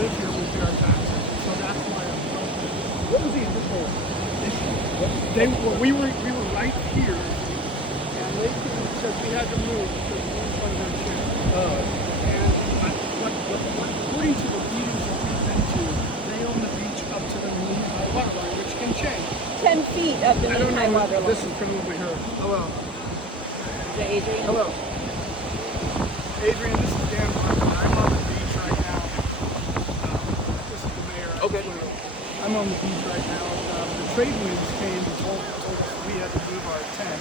live here will pay our taxes. So that's why I'm helping. What was the initial issue? We were right here, and they said we had to move because we were trying to share. And according to the meetings that we've been to, they own the beach up to the mean high water line, which can change. 10 feet of the mean high water line. This is from over here. Hello. Is that Adrian? Hello. Adrian, this is Dan Martin. I'm on the beach right now. This is the mayor. Okay. I'm on the beach right now. The TradeWinds came and told us we had to move our tent.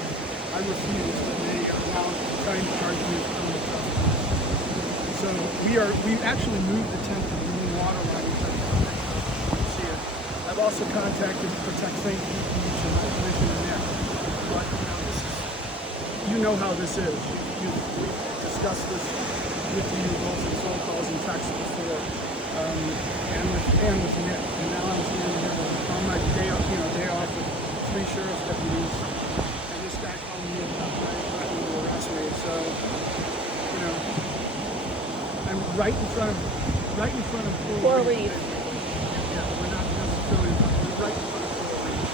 I refused, and they are now trying to charge me a criminal trespass. So we actually moved the tent to the main water line. You can see it. I've also contacted Protect St. Pete Beach and the commissioner there. But you know how this is. We've discussed this with you both in phone calls and texts before, and with Nick. And now I'm standing here on my day off with 3 sheriff deputies, and this guy called me about threatening to arrest me. So, I'm right in front of Four Reef. Yeah, we're not necessarily. We're right in front of Four Reef.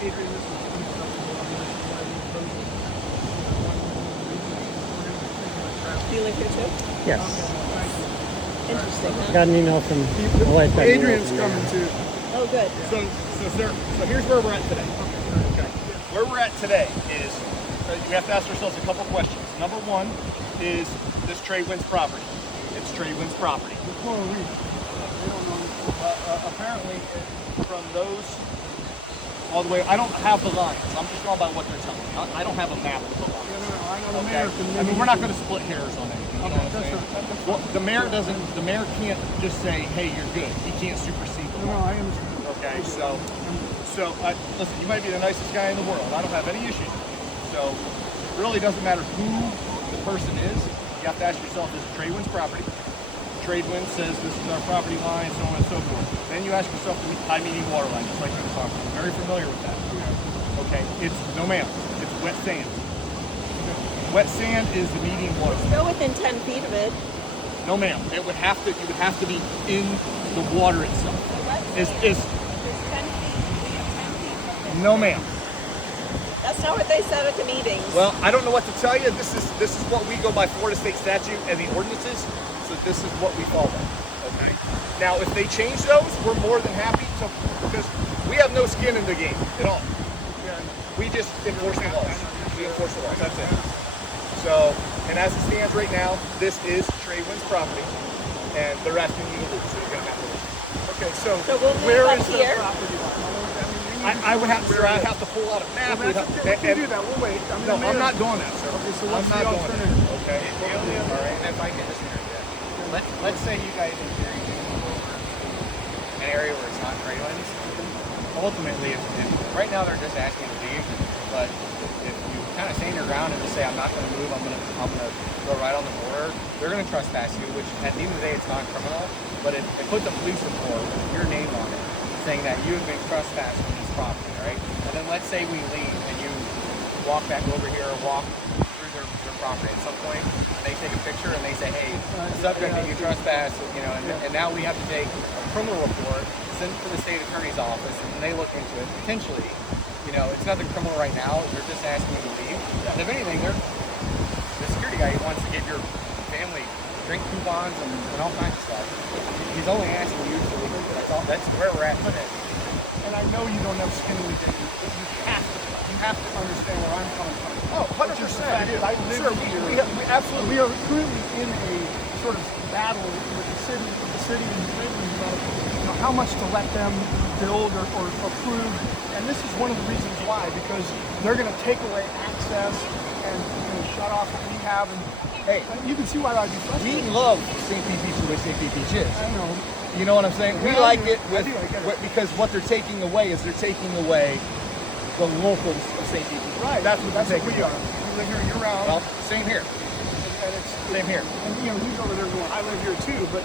Adrian, this is unacceptable. Do you live here too? Yes. Interesting, huh? Got an email from my wife. got an email Adrian's from coming Mary. too. Oh, good. So here's where we're at today. Okay. Where we're at today is we have to ask ourselves a couple questions. Number one is this TradeWinds property. It's TradeWinds property. Apparently, from those all the way, I don't have the lines. I'm just going by what they're telling me. I don't have a map of the lines. I know the Okay. mayor I mean, we're not going to split hairs on anything. You know what I'm that's saying? right. That's Well, the mayor doesn't. The mayor can't just say, "Hey, you're good." He can't supersede the No, law. I understand. Okay, so listen, you might be the nicest guy in the world. I don't have any issues with you. So it really doesn't matter who the person is. You have to ask yourself, is it TradeWinds property? TradeWinds says this is our property line, so on and so forth. Then you ask yourself the high medium water line, just like you were talking about. Very familiar with that. Okay, it's no ma'am. It's wet sand. Wet sand is the medium water line. Still within 10 feet of it. No ma'am. You would have to be in the water itself. Is 10 feet. We have 10 feet from it. no ma'am. That's not what they said at the meetings. Well, I don't know what to tell you. This is what we go by Florida state statute and the ordinances. So this is what we follow. Okay. Now, if they change those, we're more than happy to, because we have no skin in the game at all. We just enforce the laws. We enforce the laws. That's it. So, and as it stands right now, this is TradeWinds property, and they're asking you to lose. So you're gonna have to lose. Okay. So we'll move Where up is the here. property line? I would have to pull out a map. We can do that. We'll wait. No, I'm not doing that, sir. Okay, so I'm what's not the doing that. alternative? Okay. All right, and if I can just interject. Let's say you guys in theory do move over an area where it's not TradeWinds. Ultimately, if right now they're just asking to leave, but if you kind of stand your ground and just say I'm not going to move, I'm going to go right on the border, they're going to trespass you. Which at the end of the day, it's not criminal, but it puts a police report with your name on it, saying that you have been trespassed on this property, right? And then let's say we leave and you walk back over here or walk through their property at some point, and they take a picture and they say, hey, subject that you trespass, and now we have to take a criminal report, send it to the state attorney's office, and they look into it. Potentially, it's nothing criminal right now. They're just asking you to leave. And if anything, the security guy wants to give your family drink coupons and all kinds of stuff. He's only asking you to leave. That's where we're at today. And I know you don't have skin in the game, but you have to understand where I'm coming from. Oh, 100%. I live here. We are currently in a sort of battle with the city and the Cleveland about how much to let them build or approve. And this is one of the reasons why, because they're going to take away access and shut off what we have. And Hey, you can see why I'd be we frustrated. love St. Pete Beach the way St. Pete Beach is. I know. You know what I'm saying? We Yeah, like I it do, I get it. because what they're taking away is they're taking away the locals of St. Pete Beach. Right. That's what they're taking we away. are. We live here year round. Well, same here. and it's Same here. And you go over there going, I live here too, but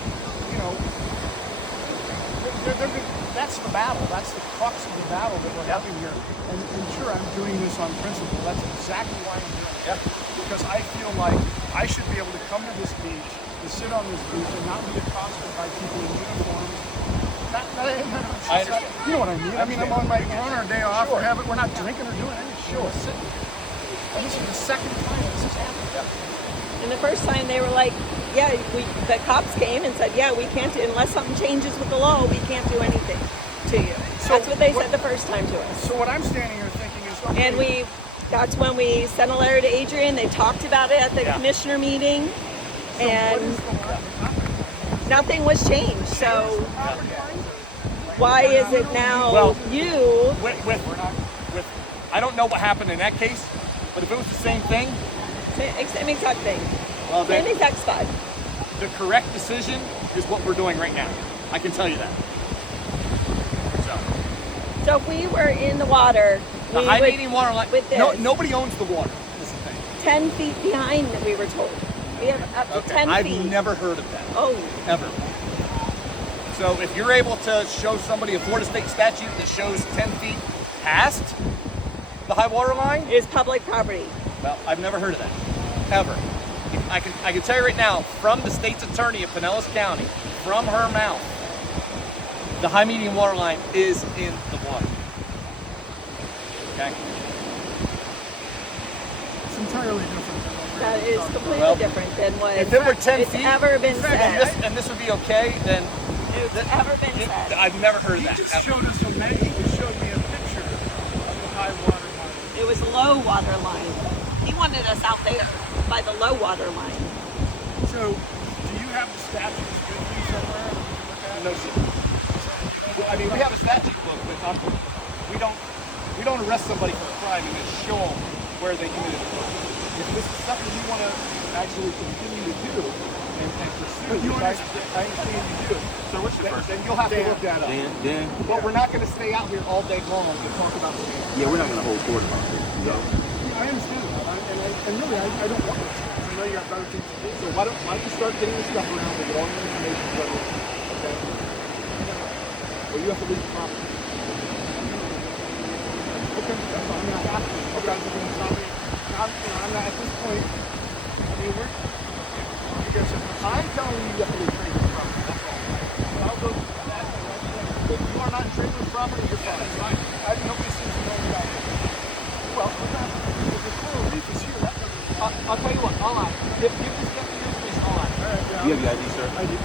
that's the battle. That's the crux of the battle that we're having here. And sure, I'm doing this on principle. That's exactly why I'm doing it. Yeah. Because I feel like I should be able to come to this beach to sit on this booth and not be accosted by people in uniforms. I understand. You know what I mean? I mean, we're on our day off. We're not drinking or doing anything. Sure. And this is the second time this has happened. And the first time they were like, yeah, the cops came and said, yeah, we can't, unless something changes with the law, we can't do anything to you. So That's what they said the first time to us. So what I'm standing here thinking is, okay, And that's when we sent a letter to Adrian. They talked about it at the Yeah. commissioner meeting, so what and is the line? nothing was changed. So why is it now Well, you? with I don't know what happened in that case, but if it was the same thing, Same exact thing. well Same then exact spot. the correct decision is what we're doing right now. I can tell you that. So So if we were in the water, the we high would, medium water line. with this, Nobody owns the water. Is the thing. 10 feet behind, we were told. We have up to 10 I've feet. never heard of that. Oh, Ever. So if you're able to show somebody a Florida state statute that shows 10 feet past the high water line, it is public property. well, I've never heard of that. Ever. I can tell you right now, from the state's attorney of Pinellas County, from her mouth, the high medium water line is in the water. Okay? It's entirely different than what we're That is talking completely Well, different than what If it were 10 it's feet, ever been and said. this would be okay, then It's ever been said. I've never heard of He that. just ever. showed us he just showed me a picture of the high water line. It was low water line. He wanted us out there by the low water line. So, do you have the statutes with you somewhere? No, sir. I mean, we have a statute book, but we don't arrest somebody for a crime and then show them where they committed the crime. If this is something you want to actually continue to do and pursue, But you which I understand- understand you do. So what's your first Then you'll have to look that up. Dan, But we're not going to stay out here all day long and talk about the yeah, we're not going to hold court about this. No. I understand that, and really, I don't want this. I know you got better things to do. So why don't you start getting this stuff around with all the information that we okay? Or you have to leave the property. Okay, that's fine. I mean, I have to. Okay, I'm not at this point. I mean, I guess I'm telling you have to leave the property. That's all. I'll go do that. If you are not in TradeWinds property, you're fine. That's fine. nobody seems to know about it. Well, if the coral reef is here, I'll tell you what, I'll give this guy the information, I'll You have your ID, sir? I do.